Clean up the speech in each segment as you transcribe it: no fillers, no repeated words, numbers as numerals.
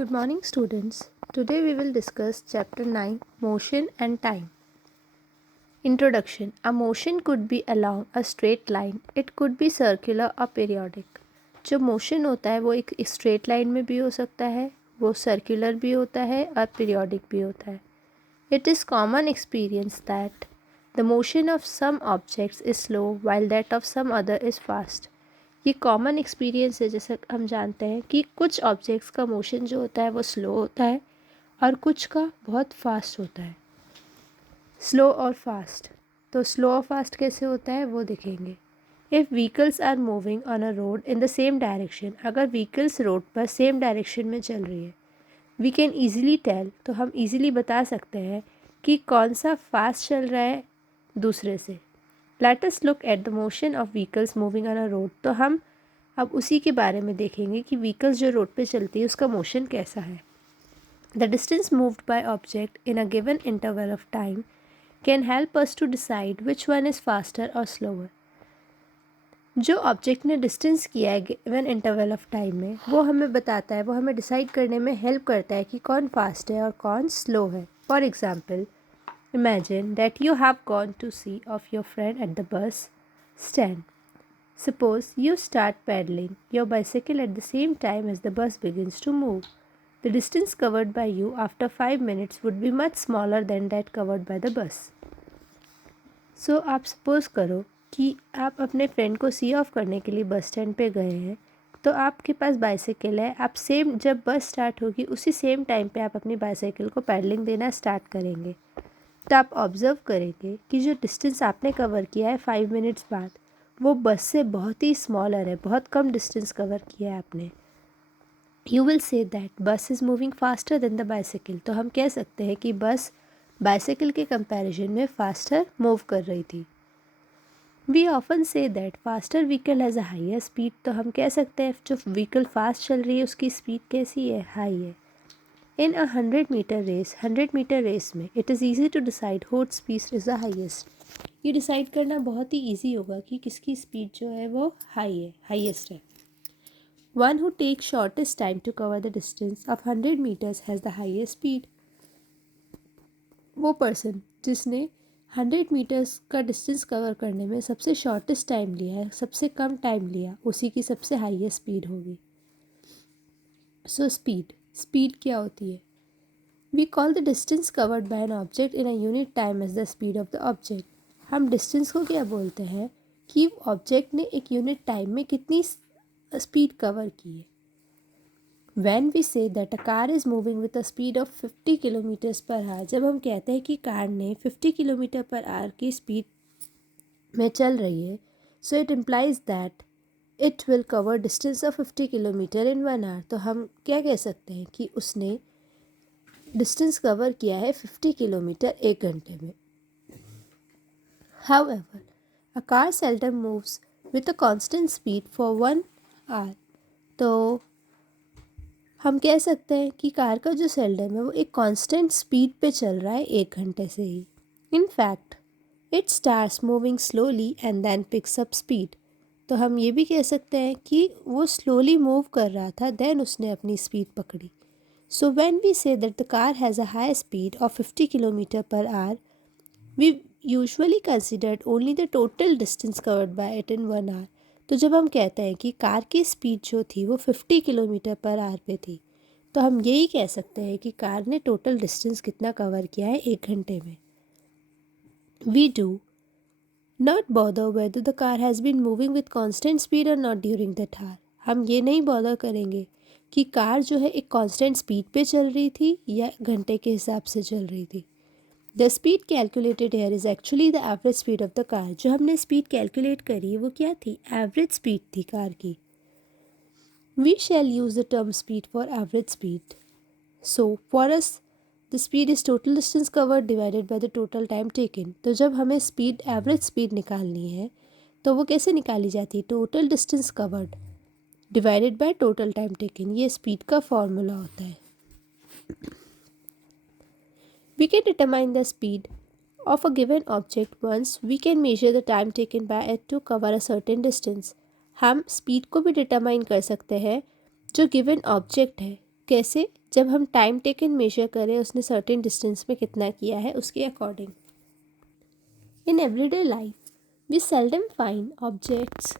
Good morning, students. Today we will discuss Chapter 9 Motion and Time. Introduction. A motion could be along a straight line. It could be circular or periodic. जो motion होता है वो एक straight line में भी हो सकता है, वो सर्कुलर भी होता है और पीरियोडिक भी होता है. It is common experience that the motion of some objects is slow while that of some other is fast. ये कॉमन एक्सपीरियंस है. जैसे हम जानते हैं कि कुछ ऑब्जेक्ट्स का मोशन जो होता है वो स्लो होता है और कुछ का बहुत फास्ट होता है. स्लो और फास्ट. तो स्लो और फास्ट कैसे होता है वो देखेंगे. If vehicles are moving on a road in the same direction, अगर व्हीकल्स रोड पर सेम डायरेक्शन में चल रही है, वी कैन ईजिली टेल, तो हम ईजिली बता सकते हैं कि कौन सा फास्ट चल रहा है दूसरे से. Let us look at the motion of vehicles moving on a road. तो हम अब उसी के बारे में देखेंगे कि व्हीकल्स जो रोड पे चलती है उसका मोशन कैसा है. The distance moved by object in a given interval of time can help us to decide which one is faster और स्लोअर. जो ऑब्जेक्ट ने डिस्टेंस किया है गिवन इंटरवल ऑफ टाइम में, वो हमें बताता है, वो हमें डिसाइड करने में हेल्प करता है कि कौन फास्ट है और कौन स्लो है. For example, imagine that you have gone to see of your friend at the bus stand. Suppose you start pedaling your bicycle at the same time as the bus begins to move. The distance covered by you after 5 minutes would be much smaller than that covered by the bus. So आप suppose करो कि आप अपने friend को सी of करने के लिए bus stand पे गए हैं. तो आपके पास बाइसाइकिल है. आप सेम जब बस स्टार्ट होगी उसी सेम टाइम पे आप अपनी बाइसाइकिल को पैडलिंग देना स्टार्ट करेंगे. तो आप ऑब्ज़र्व करेंगे कि जो डिस्टेंस आपने कवर किया है 5 मिनट्स बाद, वो बस से बहुत ही स्मॉलर है. बहुत कम डिस्टेंस कवर किया है आपने. यू विल से दैट बस is moving faster than the bicycle. तो हम कह सकते हैं कि बस बाइसाइकिल के कंपैरिजन में फास्टर मूव कर रही थी. We often say that faster vehicle has a higher speed. तो हम कह सकते हैं जो व्हीकल फास्ट चल रही है उसकी स्पीड कैसी है, हाई है. In a 100 मीटर रेस में it is easy to decide whose speed is the highest. ये डिसाइड करना बहुत ही ईजी होगा कि किसकी स्पीड जो है वो हाई है, हाईएस्ट है. One who takes shortest time to cover the distance of 100 meters has the highest speed. वो पर्सन जिसने 100 मीटर्स का डिस्टेंस कवर करने में सबसे शॉर्टेस्ट टाइम लिया है, सबसे कम टाइम लिया, उसी की सबसे हाईएस्ट स्पीड होगी. सो स्पीड क्या होती है? We call the distance covered by an object in a unit time as the speed of the object. हम डिस्टेंस को क्या बोलते हैं कि ऑब्जेक्ट ने एक यूनिट टाइम में कितनी स्पीड कवर की है. When we say that a car is moving with a speed of 50 kilometres per hour, जब हम कहते हैं कि कार ने 50 किलोमीटर पर आवर की स्पीड में चल रही है, so it implies that it will cover distance of 50 kilometre in 1 hour. तो हम क्या कह सकते हैं कि उसने डिस्टेंस कवर किया है 50 किलोमीटर 1 घंटे में. However, a car seldom moves with a constant speed for 1 hour. तो हम कह सकते हैं कि कार का जो सेल्डम है वो एक कांस्टेंट स्पीड पे चल रहा है 1 घंटे से ही. In fact it starts moving slowly and then picks up speed. तो हम ये भी कह सकते हैं कि वो स्लोली मूव कर रहा था, देन उसने अपनी स्पीड पकड़ी. So when we say that the car has a high speed of 50 km per hour, we usually considered only the total distance covered by it in 1 hour. तो जब हम कहते हैं कि कार की स्पीड जो थी वो 50 किलोमीटर पर आवर पे थी, तो हम यही कह सकते हैं कि कार ने टोटल डिस्टेंस कितना कवर किया है 1 घंटे में. We do not bother whether the car has been moving with constant speed or not during that hour. हम ये नहीं बॉदर करेंगे कि कार जो है एक कांस्टेंट स्पीड पे चल रही थी या घंटे के हिसाब से चल रही थी. The speed calculated here is actually the average speed of the car. जो हमने स्पीड कैलकुलेट करी वो क्या थी? एवरेज स्पीड थी कार की. We shall use the term speed for average speed. So for us the speed is total distance covered divided by the total time taken. तो जब हमें स्पीड एवरेज स्पीड निकालनी है तो वो कैसे निकाली जाती है? Total distance covered divided by total time taken. ये स्पीड का फॉर्मूला होता है. We can determine the speed of a given object once we can measure the time taken by it to cover a certain distance. हम speed को भी determine कर सकते हैं जो गिवन ऑब्जेक्ट है कैसे? जब हम टाइम टेकन मेजर करें उसने सर्टेन डिस्टेंस में कितना किया है उसके according. In everyday life we seldom find objects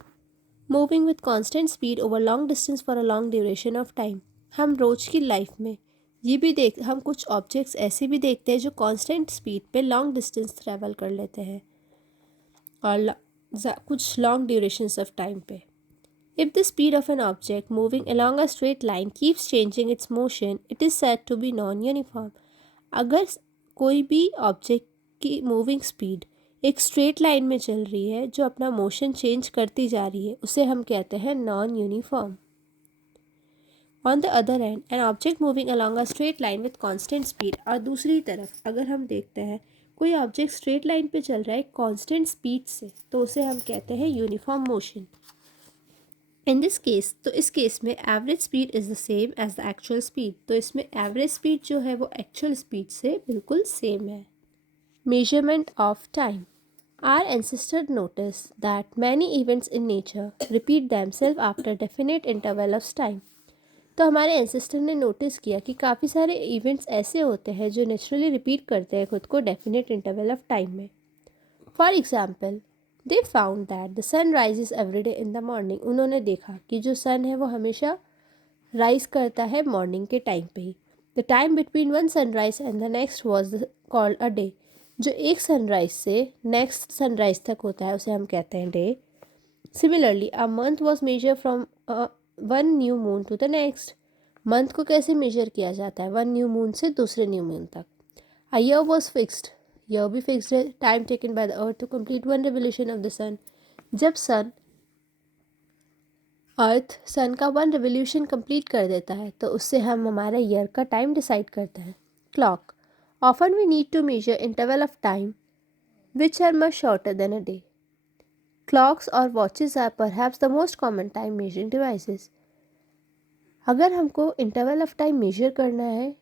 moving with constant speed over long distance for a long duration of time. हम रोज की लाइफ में ये भी हम कुछ ऑब्जेक्ट्स ऐसे भी देखते हैं जो कांस्टेंट स्पीड पे लॉन्ग डिस्टेंस ट्रैवल कर लेते हैं और कुछ लॉन्ग ड्यूरेशंस ऑफ टाइम पे। If the speed of an object moving along a straight line keeps changing its motion, it is said to be non-uniform. अगर कोई भी ऑब्जेक्ट की मूविंग स्पीड एक स्ट्रेट लाइन में चल रही है जो अपना मोशन चेंज करती जा रही है उसे हम कहते हैं non uniform. On the other and an object moving along a straight line with constant speed, और दूसरी तरफ अगर हम देखते हैं कोई ऑब्जेक्ट स्ट्रेट लाइन पे चल रहा है कॉन्स्टेंट स्पीड से तो उसे हम कहते हैं uniform motion. In this case, तो इस केस में average speed is the same as the actual speed, तो इसमें एवरेज स्पीड जो है वो एक्चुअल स्पीड से बिल्कुल सेम है। Measurement of time. Our ancestor notice that many events in nature repeat themselves after definite interval of time. तो हमारे एंसेस्टर ने नोटिस किया कि काफ़ी सारे इवेंट्स ऐसे होते हैं जो नेचुरली रिपीट करते हैं खुद को डेफिनेट इंटरवल ऑफ टाइम में। For example, they found that the sun rises every day in the morning. उन्होंने देखा कि जो सन है वो हमेशा राइज करता है मॉर्निंग के टाइम पे ही। The time between one sunrise and the next was called a day. जो एक सनराइज से नेक्स्ट सनराइज तक होता है उसे हम कहते हैं day. Similarly a month was measure from one new moon to the next. Month को कैसे मेजर किया जाता है? वन न्यू मून से दूसरे न्यू मून तक। अ ईयर वॉज फिक्स्ड, यह भी फिक्स्ड है। Time taken by the earth to complete one revolution of the sun. जब सन का वन रिवोल्यूशन कंप्लीट कर देता है तो उससे हम हमारा ईयर का टाइम डिसाइड करते हैं। Clock. Often we need to measure interval of time which are much shorter than a day. Clocks और watches are perhaps the most common time measuring devices. अगर हमको इंटरवल ऑफ टाइम मेजर करना है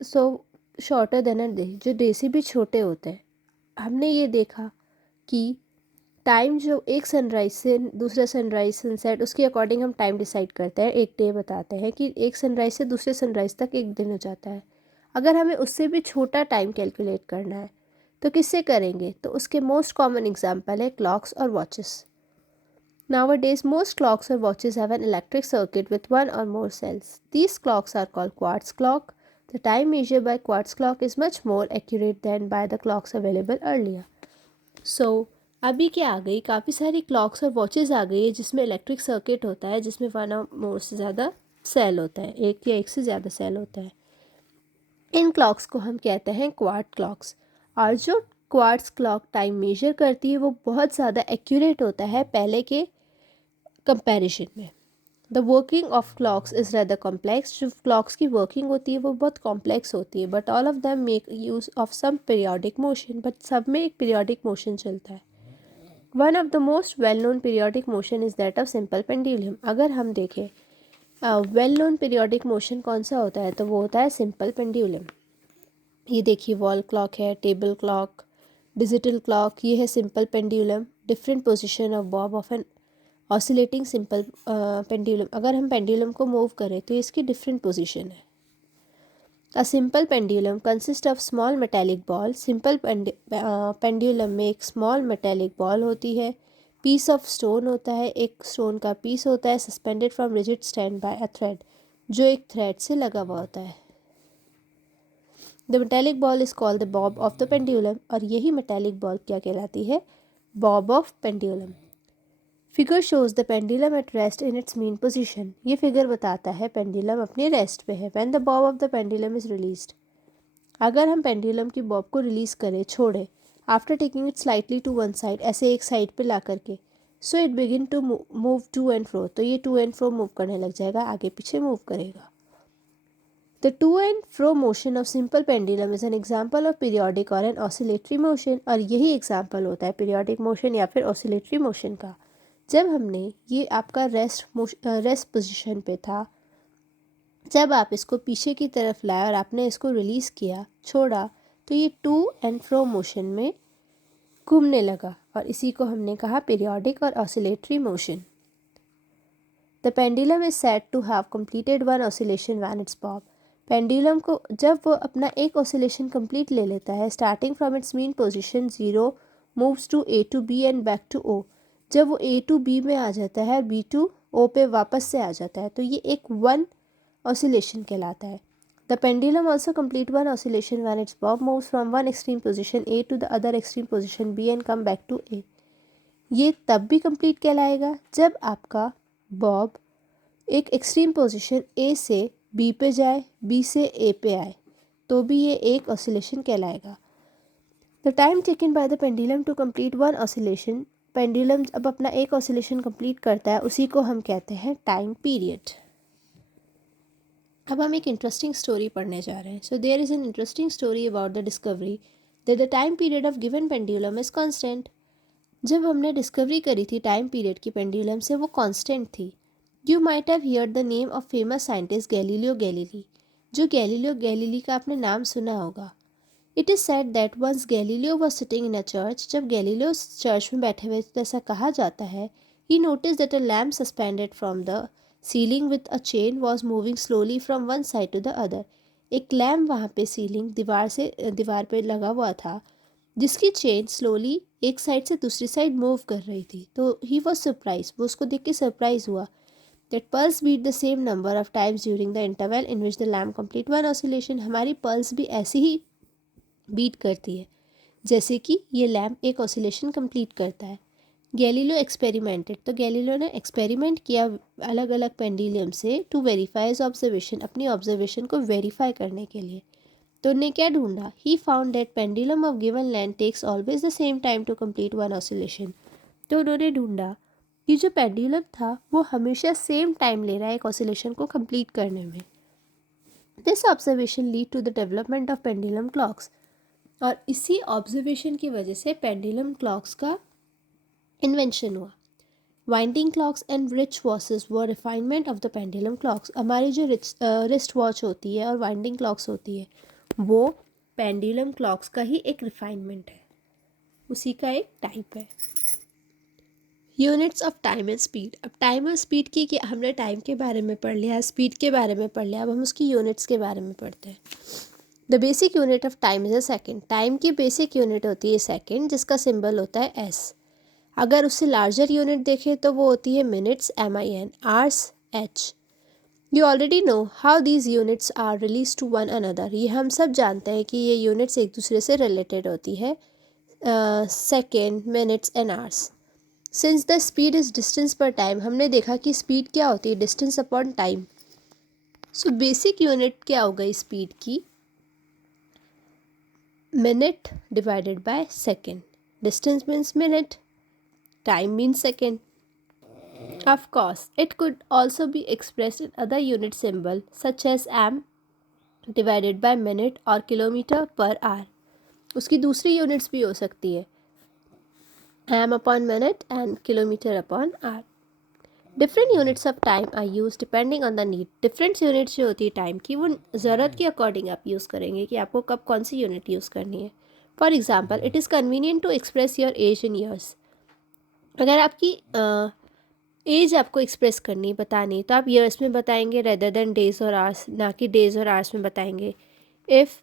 so shorter than a day, जो day से भी छोटे होते हैं। हमने ये देखा कि टाइम जो एक सनराइज से दूसरा सनराइज सनसेट उसके अकॉर्डिंग हम टाइम डिसाइड करते हैं। एक डे बताते हैं कि एक सनराइज से दूसरे सनराइज तक एक दिन हो जाता है। अगर हमें उससे भी छोटा टाइम कैलकुलेट करना है तो किससे करेंगे? तो उसके मोस्ट कॉमन एग्जाम्पल है क्लॉक्स और watches. Nowadays, most clocks or watches have an electric circuit with one or more cells. These clocks are called quartz clock. The time measured by quartz clock is much more accurate than by the clocks available earlier. So, अभी क्या आ गई? काफ़ी सारी clocks और watches आ गई है जिसमें electric circuit होता है, जिसमें वन और मोर से ज़्यादा सेल होता है, एक या एक से ज़्यादा सेल होता है। इन क्लॉक्स को हम कहते हैं क्वार्ट क्लॉक्स। और जो क्वार्ट्स क्लॉक टाइम मेजर करती है वो बहुत ज़्यादा एक्यूरेट होता है पहले के कंपैरिजन में। The working of clocks is rather complex. जो क्लॉक्स की वर्किंग होती है वो बहुत कॉम्प्लेक्स होती है, but all of them make use of some periodic motion, but सब में एक पीरियोडिक मोशन चलता है। One of the most well known periodic motion is that of simple pendulum. अगर हम देखें वेल नोन पीरियोडिक मोशन कौन सा होता है तो वो होता है सिंपल पेंडुलम। ये देखिए, वॉल क्लॉक है, टेबल क्लॉक, डिजिटल क्लॉक, ये है simple pendulum. Different position of bob of an oscillating simple pendulum. अगर हम पेंडुलम को मूव करें तो इसकी डिफरेंट पोजीशन है। A simple pendulum consist of small metallic ball. Simple pendulum में एक स्मॉल मेटेलिक बॉल होती है। पीस ऑफ स्टोन होता है, एक स्टोन का पीस होता है suspended from rigid stand by a thread, जो एक थ्रेड से लगा हुआ होता है। The metallic ball is called the Bob of the pendulum, और यही मेटेलिक बॉल क्या कहलाती है? Bob of pendulum. Figure shows the pendulum at rest in its mean position. ये फिगर बताता है पेंडुलम अपने रेस्ट पे है। When the Bob of the pendulum is released, अगर हम पेंडुलम की बॉब को रिलीज करें, छोड़े, after taking it slightly to one side, ऐसे एक साइड पे ला करके, so it begin to move to and fro, तो ये टू एंड फ्रो मूव करने लग जाएगा, आगे पीछे मूव करेगा। The two and fro motion of simple pendulum is an example of periodic और एन ऑसिलेटरी मोशन, और यही एग्जाम्पल होता है पीरियोडिक मोशन या फिर ऑसिलेटरी मोशन का। जब हमने ये आपका रेस्ट पोजीशन पे था, जब आप इसको पीछे की तरफ लाए और आपने इसको रिलीज़ किया, छोड़ा, तो ये टू एंड फ्रो मोशन में घूमने लगा, और इसी को हमने कहा पीरियोडिक और oscillatory motion. The pendulum is said to have completed one oscillation when it's bob. Pendulum को जब वो अपना एक ऑसिलेशन कंप्लीट ले लेता है, starting from its mean position 0 moves to A to B and back to O. जब वो A to B में आ जाता है, B to O पे वापस से आ जाता है, तो ये एक वन ऑसिलेशन कहलाता है. The pendulum also complete one oscillation when its bob moves from one extreme position A to the other extreme position B and come back to A. ये तब भी कंप्लीट कहलाएगा जब आपका बॉब एक एक्सट्रीम पोजीशन A से B पे जाए, B से A पे आए, तो भी ये एक ऑसिलेशन कहलाएगा. The time taken by the pendulum to complete one oscillation, pendulum अब अपना एक ऑसिलेशन कंप्लीट करता है, उसी को हम कहते हैं टाइम पीरियड. अब हम एक इंटरेस्टिंग स्टोरी पढ़ने जा रहे हैं. So there is an interesting story about the discovery that the time period of given pendulum is constant. जब हमने डिस्कवरी करी थी टाइम पीरियड की पेंडुलम से, वो कांस्टेंट थी. You might have heard the name of famous scientist Galileo Galilei. जो Galileo Galilei का आपने नाम सुना होगा. It is said that once Galileo was sitting in a church, जब गैलीलियो चर्च में बैठे हुए थे, ऐसा कहा जाता है, he noticed that a lamp suspended from the ceiling with a chain was moving slowly from one side to the other. एक लैम्प वहाँ पे सीलिंग दीवार पे लगा हुआ था, जिसकी चेन स्लोली एक साइड से दूसरी साइड मूव कर रही थी. तो he was surprised, वो उसको देख के सरप्राइज हुआ. That pulse beat the same number of times during the interval in which the lamp complete one oscillation. हमारी पल्स भी ऐसी ही बीट करती है जैसे कि ये लैम्प एक ऑसिलेशन कंप्लीट करता है. गैलीलियो एक्सपेरिमेंटेड, तो गैलीलियो ने एक्सपेरिमेंट किया अलग अलग पेंडुलम से टू वेरीफाई हिज ऑब्जर्वेशन, अपनी ऑब्जर्वेशन को वेरीफाई करने के लिए. तो उन्हें क्या ढूंढा? He found that pendulum of given length takes always the same time to complete one oscillation. तो उन्होंने ढूंढा कि जो पेंडुलम था वो हमेशा सेम टाइम ले रहा है एक ऑसिलेशन को कंप्लीट करने में. This observation lead to the development of pendulum clocks, और इसी ऑब्जर्वेशन की वजह से पेंडुलम क्लॉक्स का इन्वेंशन हुआ. Winding clocks and wrist watches वो refinement of the pendulum clocks. हमारी जो रिस्ट वॉच होती है और वाइंडिंग क्लॉक्स होती है, वो पेंडुलम क्लॉक्स का ही एक रिफाइनमेंट है, उसी का एक टाइप है. Units of time and speed. अब टाइम और स्पीड की हमने टाइम के बारे में पढ़ लिया, स्पीड के बारे में पढ़ लिया, अब हम उसकी यूनिट्स के बारे में पढ़ते हैं. The basic unit of time is a second. Time की बेसिक यूनिट होती है सेकेंड, जिसका सिंबल होता है एस. अगर उससे लार्जर यूनिट देखें तो वो होती है minutes, MIN, hours, H. You already know how these units are release to one another. ये हम सब जानते हैं कि ये यूनिट्स एक दूसरे से रिलेटेड होती है, second, minutes and hours. Since the speed is distance per time, हमने देखा कि स्पीड क्या होती है, distance upon time. So basic unit क्या हो गई स्पीड की? Minute divided by second. Distance means minute, time means second. Of course it could also be expressed in other unit symbol such as m divided by minute और kilometre per hour. उसकी दूसरी units भी हो सकती है, m upon minute and kilometer upon hour. Different units of time are used depending on the need. Different units जो होती है टाइम की, वो ज़रूरत के अकॉर्डिंग आप यूज़ करेंगे कि आपको कब कौन सी यूनिट यूज़ करनी है. For example, it is convenient to express your age in years. अगर आपकी एज आपको एक्सप्रेस करनी, बतानी, तो आप ईयर्स में बताएंगे रेदर देन डेज और आवर्स, ना कि डेज और आवर्स में बताएंगे. If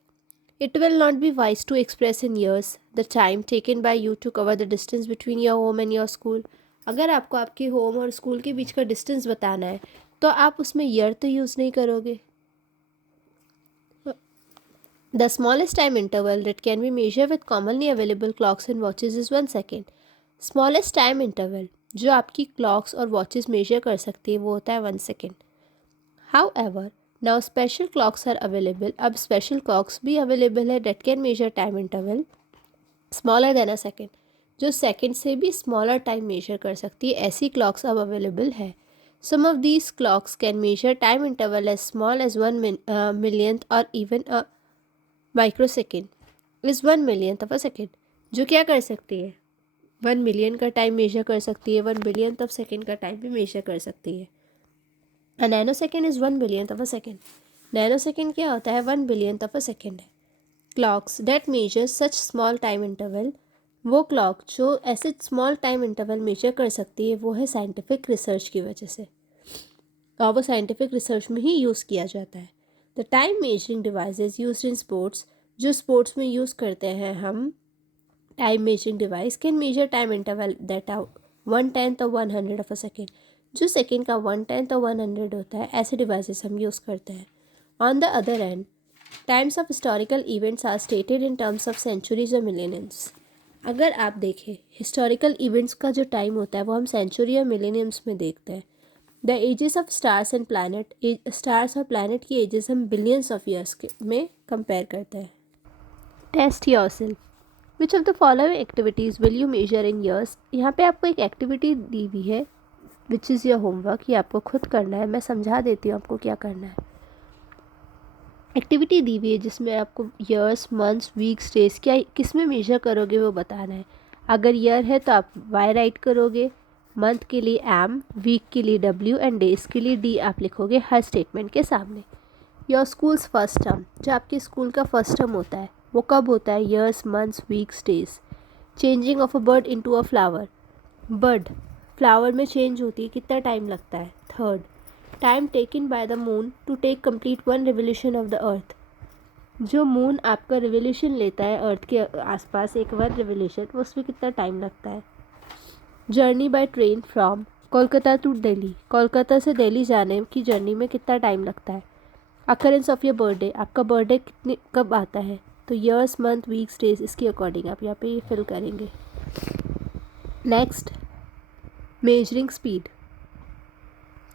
it will not be wise to express in years the time taken by you to cover the distance between your home and your school. अगर आपको आपके home और स्कूल के बीच का डिस्टेंस बताना है तो आप उसमें ईयर तो यूज़ नहीं करोगे. The smallest time interval that can be measured with commonly available clocks and watches is 1 second. Smallest time interval जो आपकी क्लॉक्स और वॉचेस मेजर कर सकती है वो होता है 1 second. However, now special clocks are available. अब special clocks भी available है that can measure time interval smaller than a second, जो सेकेंड से भी स्मॉलर टाइम मेजर कर सकती है. ऐसी क्लॉक्स अब अवेलेबल है. Some of these clocks can measure time interval as small as 1 millionth or even a microsecond is 1 millionth of a second. जो क्या कर सकती है, 1 मिलियन का टाइम मेजर कर सकती है, 1 बिलियंथ ऑफ सेकेंड का टाइम भी मेजर कर सकती है. A nanosecond is 1 billionth of a second. Nanosecond क्या होता है? 1 billionth of a second है. Clocks that measure such small time interval, वो क्लॉक जो ऐसे स्मॉल टाइम इंटरवल मेजर कर सकती है वो है साइंटिफिक रिसर्च की वजह से. और वो साइंटिफिक रिसर्च में ही यूज़ किया जाता है। The time measuring devices used in sports, जो स्पोर्ट्स में यूज़ करते हैं हम time measuring device, can measure time interval that are 1/10 और 100 ऑफ अ सेकेंड। जो सेकेंड का 1/10 और 100 होता है, ऐसे डिवाइसेस हम यूज़ करते हैं। On the other end, times of historical events are stated in terms of centuries और मिलेनियम्स। अगर आप देखें हिस्टोरिकल इवेंट्स का जो टाइम होता है वो हम सेंचुरी और मिलेनियम्स में देखते हैं। The ages of stars and planet, stars और प्लानट की एजेस हम बिलियंस ऑफ ईयर्स में कंपेयर करते हैं। Test yourself, which of the following activities will you measure in years. यहाँ पे आपको एक एक्टिविटी दी हुई है विच इज़ योर होमवर्क, ये आपको खुद करना है। मैं समझा देती हूँ आपको क्या करना है। एक्टिविटी दी हुई है जिसमें आपको ईयर्स, मंथ्स, वीक्स, डेज क्या किस में मेजर करोगे वो बताना है। अगर ईयर है तो आप वाई राइट करोगे, मंथ के लिए एम, वीक के लिए डब्ल्यू एंड डेज के लिए डी आप लिखोगे हर स्टेटमेंट के सामने। योर स्कूल्स फर्स्ट टर्म, जो आपके स्कूल का फर्स्ट टर्म होता है वो कब होता है? Years, months, weeks, days. Changing of a bird into a flower, bird flower में चेंज होती है, कितना टाइम लगता है? Third, time taken by the moon to take complete one revolution of the earth, जो मून आपका रिवोल्यूशन लेता है अर्थ के आसपास एक वन रिवोल्यूशन, उसमें कितना टाइम लगता है? Journey by train from Kolkata to Delhi, Kolkata से दिल्ली जाने की जर्नी में कितना टाइम लगता है? अकरेंस ऑफ योर बर्थडे, आपका बर्थडे कितने कब आता है? तो ईयर्स, मंथ, वीक्स, डेज, इसके अकॉर्डिंग आप यहाँ पे ये फिल करेंगे। Next, measuring speed.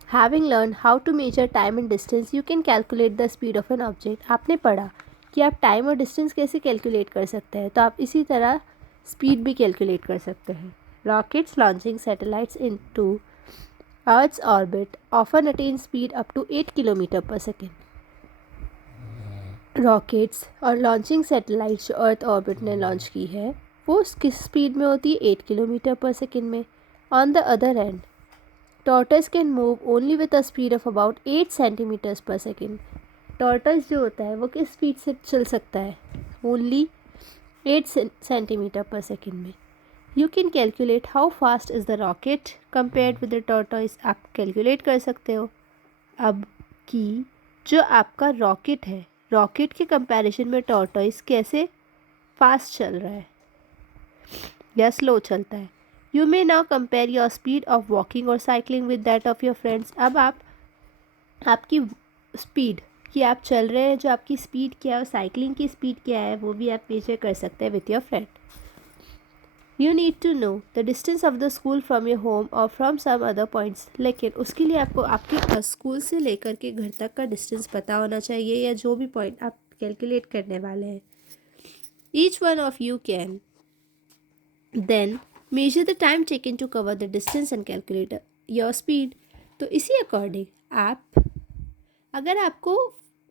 Having learned how to measure time and distance, you can calculate the speed of an object. आपने पढ़ा कि आप टाइम और डिस्टेंस कैसे कैलकुलेट कर सकते हैं, तो आप इसी तरह स्पीड भी कैलकुलेट कर सकते हैं। Rockets launching satellites into earth's orbit often attain speed up to 8 kilometre per second. Rockets और लॉन्चिंग सैटेलाइट्स जो अर्थ ऑर्बिट ने लॉन्च की है वो किस स्पीड में होती है? 8 किलोमीटर पर सेकेंड में। On the other end, tortoise can move only with a speed of about 8 centimetres per second. Tortoise जो होता है वो किस स्पीड से चल सकता है? ओनली 8 सेंटीमीटर पर सेकेंड में। You can calculate how fast is the rocket compared with the tortoise, आप कैलकुलेट कर सकते हो अब कि जो आपका रॉकेट है, रॉकेट के कंपैरिजन में टॉर्टोइज कैसे फास्ट चल रहा है या स्लो चलता है। You may now compare your speed of walking और cycling with that of your friends. अब आप आपकी स्पीड कि आप चल रहे हैं, जो आपकी स्पीड क्या है और साइकिलिंग की स्पीड क्या है वो भी आप मेजर कर सकते हैं with your friend. You need to know the distance of the school from your home और फ्रॉम सम अदर पॉइंट्स, लेकिन उसके लिए आपको आपके स्कूल से लेकर के घर तक का डिस्टेंस पता होना चाहिए या जो भी पॉइंट आप कैलकुलेट करने वाले हैं। Each one of you can then measure the time taken to cover the distance and calculate your speed। तो इसी अकॉर्डिंग आप, अगर आपको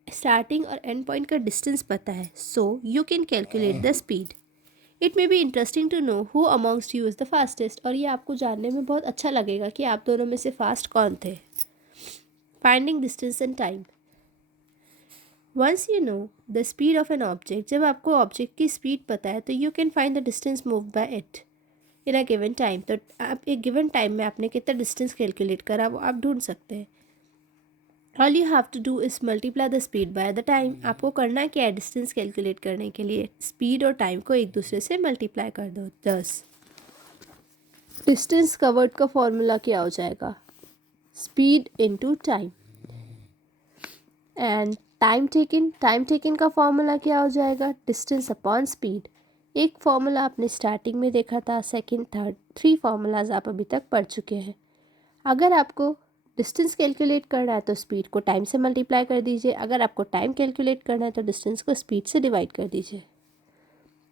स्टार्टिंग और एंड पॉइंट का डिस्टेंस पता है, so you can calculate the speed. It may be interesting to know who amongst you is the fastest, और ये आपको जानने में बहुत अच्छा लगेगा कि आप दोनों में से फास्ट कौन थे। Finding distance and time. Once you know the speed of an object, जब आपको ऑब्जेक्ट की स्पीड पता है तो you can find the distance move by it in a given time. तो आप एक गिवन टाइम में आपने कितना डिस्टेंस कैलकुलेट करा वो आप ढूंढ सकते हैं। All you have to do is multiply the speed by the time. आपको करना क्या है डिस्टेंस कैलकुलेट करने के लिए? स्पीड और टाइम को एक दूसरे से मल्टीप्लाई कर दो 10। डिस्टेंस कवर्ड का फॉर्मूला क्या हो जाएगा? Speed into time. And time taken का फॉर्मूला क्या हो जाएगा? Distance upon speed. एक फॉर्मूला आपने स्टार्टिंग में देखा था, सेकंड, थर्ड, 3 फार्मूलाज आप अभी तक पढ़ चुके हैं। अगर आपको डिस्टेंस कैलकुलेट करना है तो स्पीड को टाइम से मल्टीप्लाई कर दीजिए, अगर आपको टाइम कैलकुलेट करना है तो डिस्टेंस को स्पीड से डिवाइड कर दीजिए।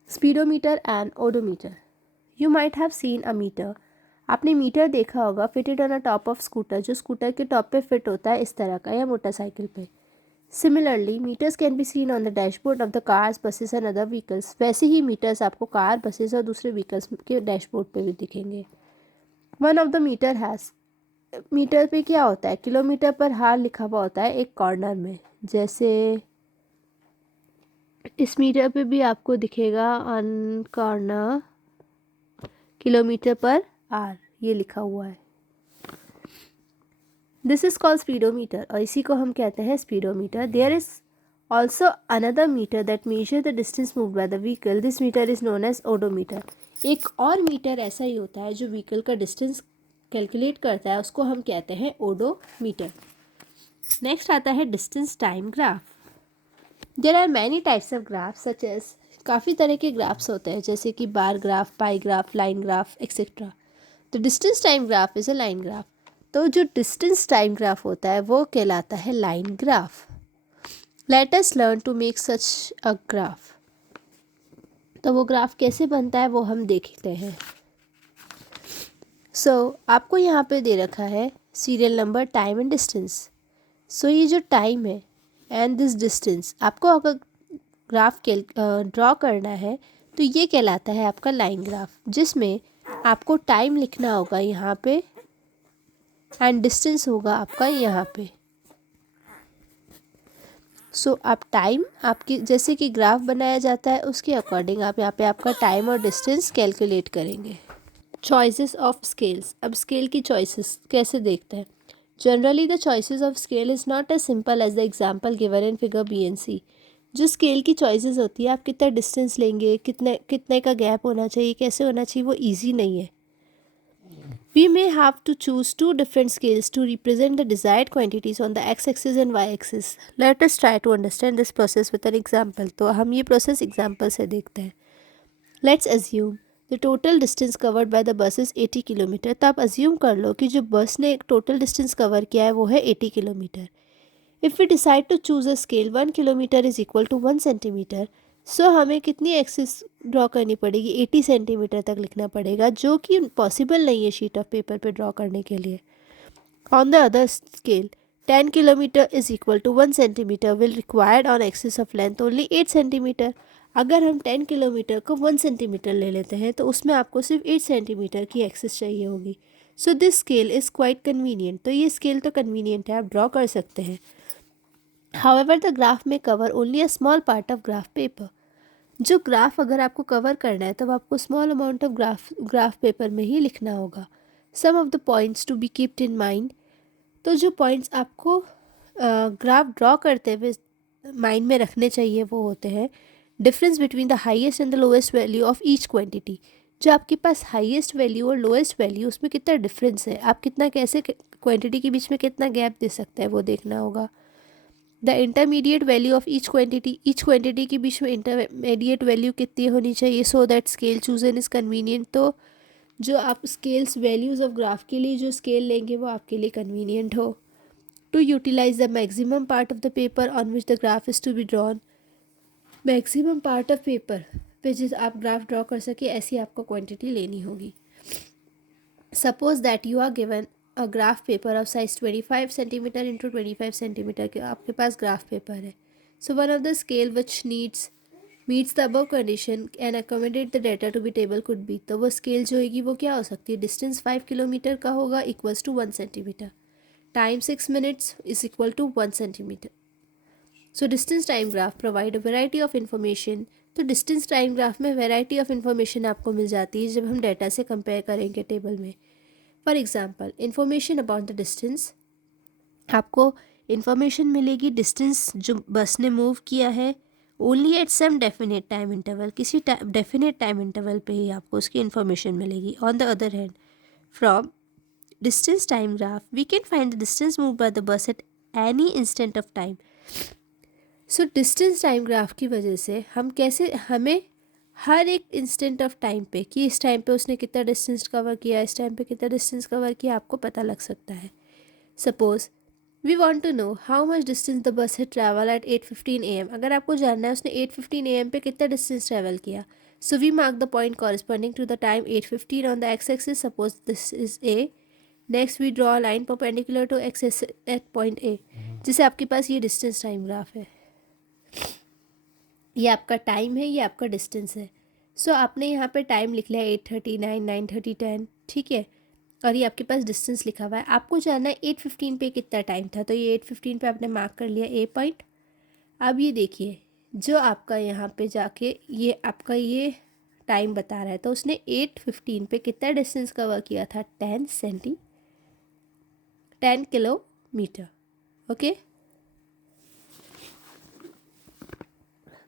Speedometer and odometer. You might have seen a meter, आपने मीटर देखा होगा fitted on a top of scooter, जो स्कूटर के टॉप पे फिट होता है इस तरह का, या मोटरसाइकिल पे। Similarly, meters can be seen on the dashboard of the cars, buses and other vehicles। वैसे ही मीटर्स आपको कार, बसेस और दूसरे व्हीकल्स के डैशबोर्ड पे भी दिखेंगे। One of the meter has, meter पे क्या होता है? किलोमीटर पर हार लिखा हुआ होता है एक कॉर्नर में, जैसे इस मीटर पे भी आपको दिखेगा ऑन कॉर्नर किलोमीटर पर आर, ये लिखा हुआ है। दिस इज कॉल्ड स्पीडोमीटर और इसी को हम कहते हैं speedometer. There is also another meter that measure the distance move by the vehicle. This meter is known as odometer. एक और मीटर ऐसा ही होता है जो व्हीकल का डिस्टेंस कैलकुलेट करता है, उसको हम कहते हैं ओडोमीटर. नेक्स्ट आता है distance time graph. There are many types of graph such as, काफ़ी तरह के ग्राफ्स होते हैं जैसे कि bar graph, pie graph, line graph et cetera. तो distance time graph is a line graph. तो जो डिस्टेंस टाइम ग्राफ होता है वो कहलाता है line graph. Let us learn to make such a graph. तो वो ग्राफ कैसे बनता है वो हम देखते हैं. आपको यहाँ पे दे रखा है serial number, time and distance. ये जो टाइम है एंड दिस डिस्टेंस, आपको अगर ग्राफ के ड्रॉ करना है तो ये कहलाता है आपका लाइन ग्राफ, जिसमें आपको टाइम लिखना होगा यहाँ पे एंड डिस्टेंस होगा आपका यहाँ पे. आप टाइम, आपकी जैसे कि ग्राफ बनाया जाता है उसके अकॉर्डिंग आप यहाँ पे आपका टाइम और डिस्टेंस कैलकुलेट करेंगे. Choices of scales. अब स्केल की चॉइसेस कैसे देखते हैं. Generally the choices of scale is not as simple as the example given in figure B and C. जो स्केल की चॉइसेस होती है, आप कितना डिस्टेंस लेंगे, कितने का गैप होना चाहिए, कैसे होना चाहिए, वो ईजी नहीं है. We may have to choose two different scales to represent the desired quantities on the x-axis and y-axis. Let us try to understand this process with an example. तो हम ये process example से देखते हैं. Let's assume the total distance covered by the bus is 80 kilometre. तो आप assume कर लो कि जो बस ने एक total distance cover किया है वो है 80 kilometre. If we decide to choose a scale 1 kilometre is equal to 1 centimetre, हमें कितनी एक्सिस ड्रॉ करनी पड़ेगी, 80 सेंटीमीटर तक लिखना पड़ेगा, जो कि पॉसिबल नहीं है शीट ऑफ पेपर पे ड्रॉ करने के लिए. On the other scale 10 kilometre is equal to 1 centimetre will required on axis of length only 8 centimetre. अगर हम 10 किलोमीटर को 1 सेंटीमीटर ले लेते हैं तो उसमें आपको सिर्फ 8 सेंटीमीटर की एक्सिस चाहिए होगी. This scale is quite convenient. तो ये स्केल तो कन्वीनियंट है, आप ड्रॉ कर सकते हैं. However, the graph may cover only a small part of graph paper. जो ग्राफ अगर आपको कवर करना है तब आपको small amount of graph paper में ही लिखना होगा. Some of the points to be keeped in mind. तो जो पॉइंट्स आपको ग्राफ ड्रॉ करते हुए माइंड में रखने चाहिए वो होते हैं difference between the highest and the lowest value of each quantity. जो आपके पास हाईएस्ट वैल्यू और लोएस्ट वैल्यू, उसमें कितना डिफरेंस है, आप कितना कैसे क्वांटिटी के बीच में कितना गैप दे सकते हैं वो देखना होगा. The intermediate value of each quantity के बीच में इंटरमीडिएट वैल्यू कितनी होनी चाहिए so that scale chosen is convenient. तो जो आप स्केल्स वैल्यूज़ ऑफ ग्राफ के लिए जो स्केल लेंगे वो आपके लिए कन्वीनियंट हो. To utilize the maximum part of the paper on which the graph is to be drawn. Maximum part of paper पे जिस आप ग्राफ ड्रॉ कर सके ऐसी आपको क्वांटिटी लेनी होगी. Suppose that you are given a graph paper of size 25 centimetre into 25 centimetre के आपके पास ग्राफ पेपर है. One of the scale which meets the above condition and accommodate the data to be table could be. तो वो scale जो होगी वो क्या हो सकती है, डिस्टेंस 5 किलोमीटर का होगा equals to 1 centimetre, time 6 minutes is equal to 1 centimetre. Distance time graph provide a variety of information. तो डिस्टेंस टाइम ग्राफ में वेराइटी ऑफ इन्फॉर्मेशन आपको मिल जाती है जब हम डाटा से कंपेयर करेंगे टेबल में. For example, information about the distance, आपको इन्फॉर्मेशन मिलेगी डिस्टेंस जो बस ने मूव किया है only at some definite time interval, किसी डेफिनेट टाइम इंटरवल पे ही आपको उसकी इन्फॉर्मेशन मिलेगी. On the other hand, from distance time graph we can find the distance move by the bus at any instant of time. Distance time graph की वजह से हमें हर एक इंस्टेंट ऑफ टाइम पे कि इस टाइम पे उसने कितना डिस्टेंस कवर किया, इस टाइम पे कितना डिस्टेंस कवर किया, आपको पता लग सकता है. Suppose we want to know how much distance the bus है ट्रैवल एट 8:15 AM. अगर आपको जानना है उसने 8:15 AM पे कितना डिस्टेंस ट्रैवल किया, we mark the point corresponding to the time 8:15 on the x axis. Suppose this is A. Next we draw line perpendicular to x at point A, जिसे आपके पास ये डिस्टेंस टाइम ग्राफ है. ये आपका time है, ये आपका डिस्टेंस है. आपने यहाँ पे टाइम लिख लिया 8:39, 9:30, 10, ठीक है, और ये आपके पास डिस्टेंस लिखा हुआ है. आपको जानना है 8:15 पे कितना टाइम था, तो ये 8:15 पे आपने मार्क कर लिया ए पॉइंट. अब ये देखिए जो आपका यहाँ पे जाके ये आपका ये टाइम बता रहा है, तो उसने 8:15 पे कितना डिस्टेंस कवर किया था, 10 kilometre. meter. Okay.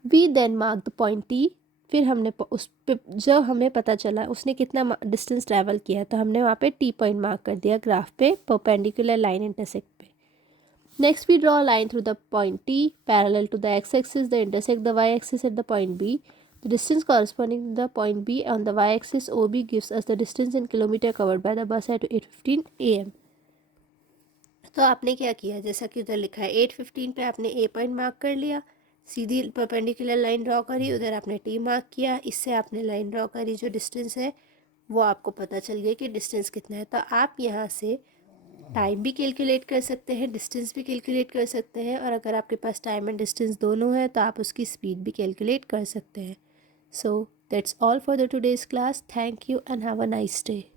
We then mark the point T. फिर हमने उस पे जब हमें पता चला उसने कितना डिस्टेंस ट्रैवल किया तो हमने वहाँ पे टी पॉइंट मार्क कर दिया ग्राफ पे परपेंडिकुलर लाइन इंटरसेक्ट पे. Next we draw line through the point T parallel to the x axis the intersect the y axis at the point B. The distance corresponding to the point B on the y-axis OB gives us the distance in kilometer covered by the bus at 8:15 AM. तो आपने क्या किया, जैसा कि उधर लिखा है 8:15 पे आपने ए पॉइंट मार्क कर लिया, सीधी परपेंडिकुलर लाइन ड्रॉ करी, उधर आपने टी मार्क किया, इससे आपने लाइन ड्रॉ करी, जो डिस्टेंस है वो आपको पता चल गया कि डिस्टेंस कितना है. तो आप यहाँ से टाइम भी कैलकुलेट कर सकते हैं, डिस्टेंस भी कैलकुलेट कर सकते हैं, और अगर आपके पास टाइम एंड डिस्टेंस दोनों है तो आप उसकी स्पीड भी कैलकुलेट कर सकते हैं. So that's all for the today's class. Thank you and have a nice day.